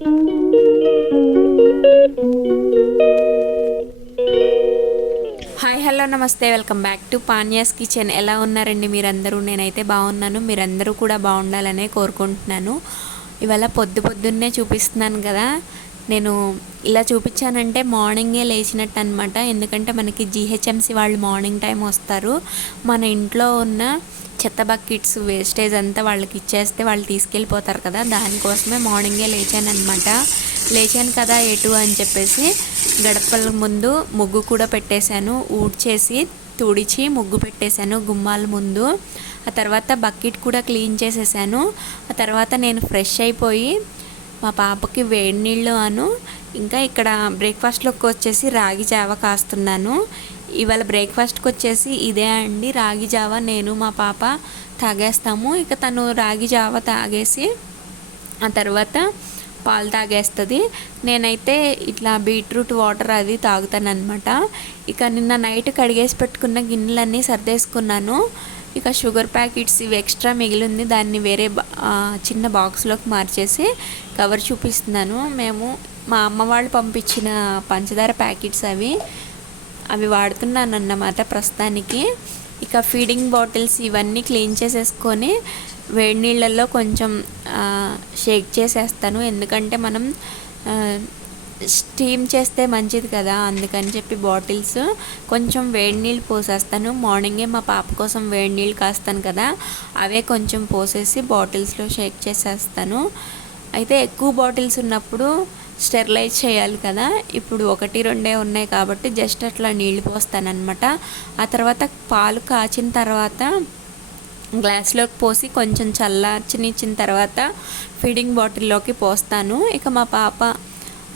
Hi hello నమస్తే, welcome back to పాన్యాస్ kitchen. ఎలా ఉన్నారండి మీరందరూ? నేనైతే బాగున్నాను. మీరందరూ కూడా బాగుండాలనే కోరుకుంటున్నాను. ఇవాళ పొద్దున్నే చూపిస్తున్నాను కదా. నేను ఇలా చూపించానంటే మార్నింగే లేచినట్టు అనమాట. ఎందుకంటే మనకి జీహెచ్ఎంసీ వాళ్ళు మార్నింగ్ టైం వస్తారు. మన ఇంట్లో ఉన్న చెత్త బకెట్స్ వేస్టేజ్ అంతా వాళ్ళకి ఇచ్చేస్తే వాళ్ళు తీసుకెళ్ళిపోతారు కదా. దానికోసమే మార్నింగే లేచాను కదా ఎటు అని చెప్పేసి గడపల ముందు ముగ్గు కూడా పెట్టేశాను. ఊడ్చేసి తుడిచి ముగ్గు పెట్టేశాను గుమ్మాల ముందు. ఆ తర్వాత బకెట్ కూడా క్లీన్ చేసేసాను. ఆ తర్వాత నేను ఫ్రెష్ అయిపోయి మా పాపకి వేడి నీళ్ళు ఇంకా ఇక్కడ బ్రేక్ఫాస్ట్లోకి వచ్చేసి రాగి జావ కాస్తున్నాను. ఇవాళ బ్రేక్ఫాస్ట్కి వచ్చేసి ఇదే అండి, రాగి జావ. నేను మా పాప తాగేస్తాము. ఇక తను రాగి జావ తాగేసి ఆ తర్వాత పాలు తాగేస్తుంది. నేనైతే ఇట్లా బీట్రూట్ వాటర్ అది తాగుతాను అనమాట. ఇక నిన్న నైట్ కడిగేసి పెట్టుకున్న గిన్నెలన్నీ సర్దేసుకున్నాను. ఇక షుగర్ ప్యాకెట్స్ ఇవి ఎక్స్ట్రా మిగిలింది, దాన్ని వేరే చిన్న బాక్స్లోకి మార్చేసి కవర్ చూపిస్తున్నాను. మా అమ్మ వాళ్ళు పంపించిన పంచదార ప్యాకెట్స్ అవి వాడుతున్నాను అన్నమాట ప్రస్తుతానికి. ఇక ఫీడింగ్ బాటిల్స్ ఇవన్నీ క్లీన్ చేసేసుకొని వేడి నీళ్ళల్లో కొంచెం షేక్ చేసేస్తాను. ఎందుకంటే మనం స్టీమ్ చేస్తే మంచిది కదా, అందుకని చెప్పి బాటిల్స్ కొంచెం వేడి నీళ్ళు పోసేస్తాను. మార్నింగే మా పాప కోసం వేడి నీళ్ళు కాస్తాను కదా, అవే కొంచెం పోసేసి బాటిల్స్లో షేక్ చేసేస్తాను. అయితే ఎక్కువ బాటిల్స్ ఉన్నప్పుడు స్టెరిలైజ్ చేయాలి కదా. ఇప్పుడు 1-2 ఉన్నాయి కాబట్టి జస్ట్ అట్లా నీళ్ళు పోస్తానన్నమాట. ఆ తర్వాత పాలు కాచిన తర్వాత గ్లాస్లోకి పోసి కొంచెం చల్లార్చనిచ్చిన తర్వాత ఫీడింగ్ బాటిల్లోకి పోస్తాను. ఇక మా పాప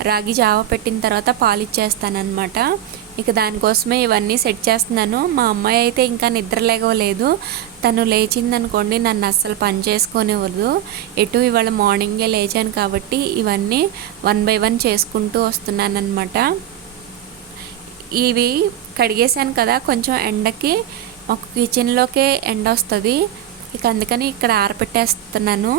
రాగి జావ పెట్టిన తర్వాత పాలు ఇచ్చేస్తానమాట. ఇక దానికోసమే ఇవన్నీ సెట్ చేస్తున్నాను. మా అమ్మాయి అయితే ఇంకా నిద్ర లేగలేదు. తను లేచిందనుకోండి నన్ను అస్సలు పని చేసుకొనివ్వదు. ఇవాళ మార్నింగే లేచాను కాబట్టి ఇవన్నీ 1 by 1 చేసుకుంటూ వస్తున్నాను అనమాట. ఇవి కడిగేసాను కదా, కొంచెం ఎండకి ఒక కిచెన్లోకే ఎండ వస్తుంది. ఇక అందుకని ఇక్కడ ఆరపెట్టేస్తున్నాను.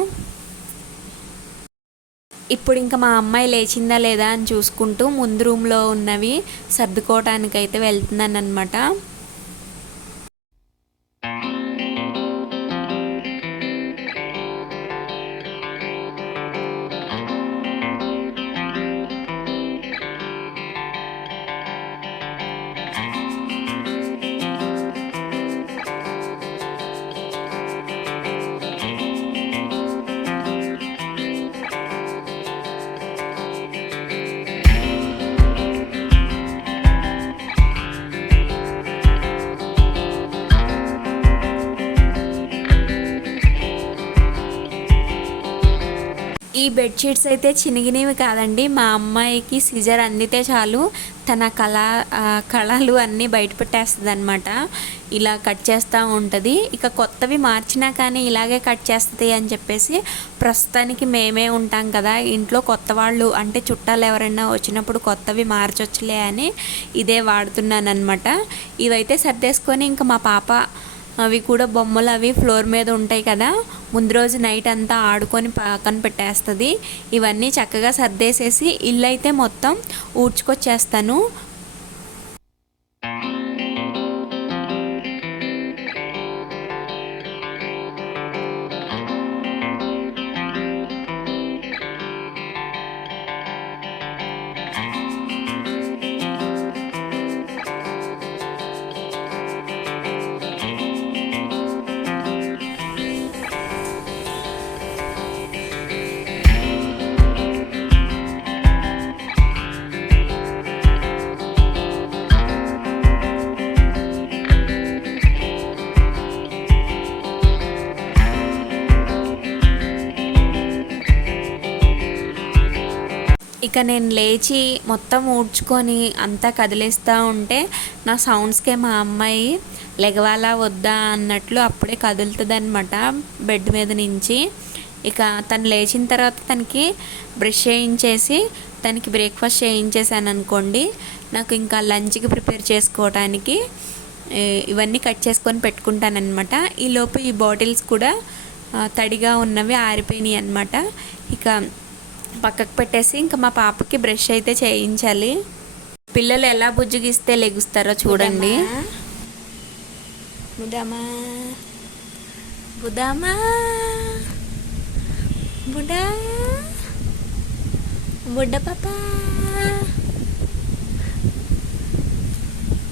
ఇప్పుడు ఇంకా మా అమ్మాయి లేచిందా లేదా అని చూసుకుంటూ ముందు రూమ్లో ఉన్నవి సర్దుకోవటానికైతే వెళ్తున్నాను అనమాట. ఈ బెడ్షీట్స్ అయితే చినిగినవి కాదండి. మా అమ్మాయికి సిజర్ అందితే చాలు తన కళలు అన్నీ బయట పెట్టేస్తుంది అనమాట. ఇలా కట్ చేస్తూ ఉంటుంది. ఇక కొత్తవి మార్చినా కానీ ఇలాగే కట్ చేస్తుంది అని చెప్పేసి ప్రస్తుతానికి మేమే ఉంటాం కదా ఇంట్లో, కొత్త వాళ్ళు అంటే చుట్టాలు ఎవరైనా వచ్చినప్పుడు కొత్తవి మార్చొచ్చులే అని ఇదే వాడుతున్నాను అనమాట. ఇవైతే సర్దేసుకొని ఇంకా మా పాప అవి కూడా బొమ్మలు అవి ఫ్లోర్ మీద ఉంటాయి కదా, ముందు రోజు నైట్ అంతా ఆడుకొని పక్కన పెట్టేస్తుంది. ఇవన్నీ చక్కగా సర్దేసేసి ఇల్లు అయితే మొత్తం ఊడ్చుకొచ్చేస్తాను. ఇక నేను లేచి మొత్తం ఊడ్చుకొని అంతా కదిలేస్తూ ఉంటే నా సౌండ్స్కే మా అమ్మాయి లెగవాలా వద్దా అన్నట్లు అప్పుడే కదులుతుంది అనమాట బెడ్ మీద నుంచి. ఇక తను లేచిన తర్వాత తనకి బ్రష్ చేయించేసి తనకి బ్రేక్ఫాస్ట్ చేయించేసాను అనుకోండి, నాకు ఇంకా లంచ్కి ప్రిపేర్ చేసుకోవడానికి ఇవన్నీ కట్ చేసుకొని పెట్టుకుంటానమాట. ఈలోపు ఈ బాటిల్స్ కూడా తడిగా ఉన్నవి ఆరిపోయినాయి అనమాట. ఇక పక్కకు పెట్టేసి ఇంకా మా పాపకి బ్రష్ అయితే చేయించాలి. పిల్లలు ఎలా బుజ్జగిస్తే లెగుస్తారో చూడండి. బుడమా బుడమా బుడా బుడ్డ పాప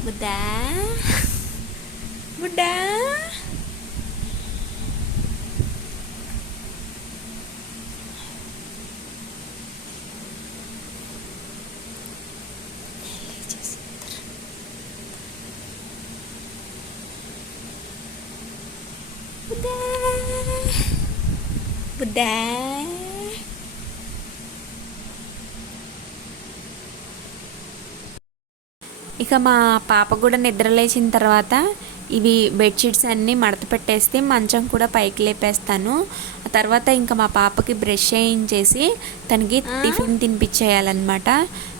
బుడ్డా బుడ్డా బుడ్డా ఇక మా పాప కూడా నిద్ర లేచిన తర్వాత ఇవి బెడ్షీట్స్ అన్నీ మడత పెట్టేస్తే మంచం కూడా పైకి లేపేస్తాను. ఆ తర్వాత ఇంకా మా పాపకి బ్రష్ చేయించేసి తనకి టిఫిన్ తినిపించేయాలన్నమాట.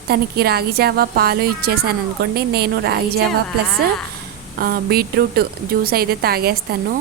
తనకి రాగి జావా పాలు ఇచ్చేసాను అనుకోండి, నేను రాగి జావా ప్లస్ బీట్రూట్ జ్యూస్ అయితే తాగేస్తాను.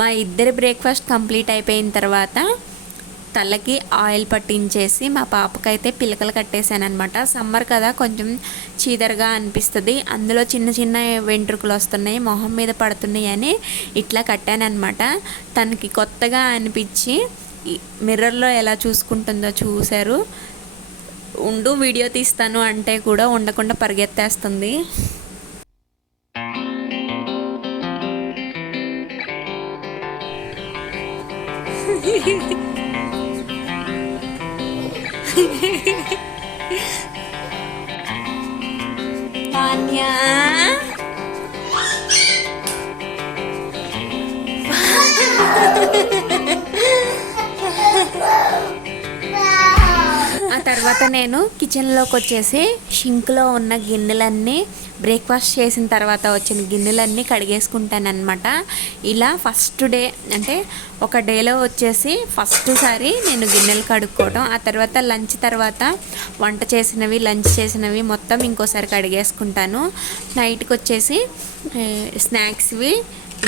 మా ఇద్దరి బ్రేక్ఫాస్ట్ కంప్లీట్ అయిపోయిన తర్వాత తలకి ఆయిల్ పట్టించేసి మా పాపకైతే పిలకలు కట్టేశాను అనమాట. సమ్మర్ కదా కొంచెం చీదరగా అనిపిస్తుంది, అందులో చిన్న చిన్న వెంట్రుకలు వస్తున్నాయి, మొహం మీద పడుతున్నాయి అని ఇట్లా కట్టాను అనమాట. తనకి కొత్తగా అనిపించి మిర్రర్లో ఎలా చూసుకుంటుందో చూశారు. ఉండు వీడియో తీస్తాను అంటే కూడా ఉండకుండా పరిగెత్తేస్తుంది. Tanya. ఆ తర్వాత నేను కిచెన్లోకి వచ్చేసి షింక్లో ఉన్న గిన్నెలన్నీ బ్రేక్ఫాస్ట్ చేసిన తర్వాత వచ్చిన గిన్నెలన్నీ కడిగేసుకుంటానమాట. ఇలా ఫస్ట్ డే అంటే ఒక డేలో వచ్చేసి ఫస్ట్ సారి నేను గిన్నెలు కడుక్కోవడం, ఆ తర్వాత లంచ్ తర్వాత వంట చేసినవి లంచ్ చేసినవి మొత్తం ఇంకోసారి కడిగేసుకుంటాను. నైట్కి వచ్చేసి స్నాక్స్వి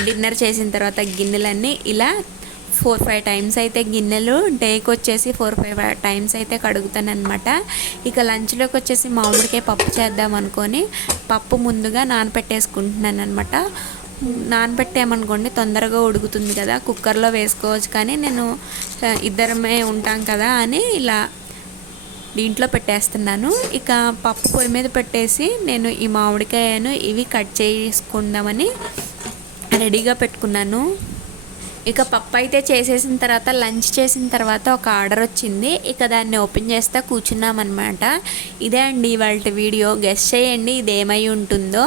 డిన్నర్ చేసిన తర్వాత గిన్నెలన్నీ ఇలా 4-5 టైమ్స్ అయితే గిన్నెలు డేకి వచ్చేసి 4-5 టైమ్స్ అయితే కడుగుతాను అనమాట. ఇక లంచ్లోకి వచ్చేసి మామిడికాయ పప్పు చేద్దాం అనుకొని పప్పు ముందుగా నానబెట్టేసుకుంటున్నాను అనమాట. నానబెట్టామనుకోండి తొందరగా ఉడుకుతుంది కదా, కుక్కర్లో వేసుకోవచ్చు, కానీ నేను ఇద్దరమే ఉంటాం కదా అని ఇలా దీంట్లో పెట్టేస్తున్నాను. ఇక పప్పు పొయ్యి మీద పెట్టేసి నేను ఈ మామిడికాయను ఇవి కట్ చేసుకుందామని రెడీగా పెట్టుకున్నాను. ఇక పప్పు అయితే చేసేసిన తర్వాత లంచ్ చేసిన తర్వాత ఒక ఆర్డర్ వచ్చింది. ఇక దాన్ని ఓపెన్ చేస్తే కూర్చున్నామన్నమాట. ఇదే అండి ఇవాళ వీడియో. గెస్ చేయండి ఇదేమై ఉంటుందో.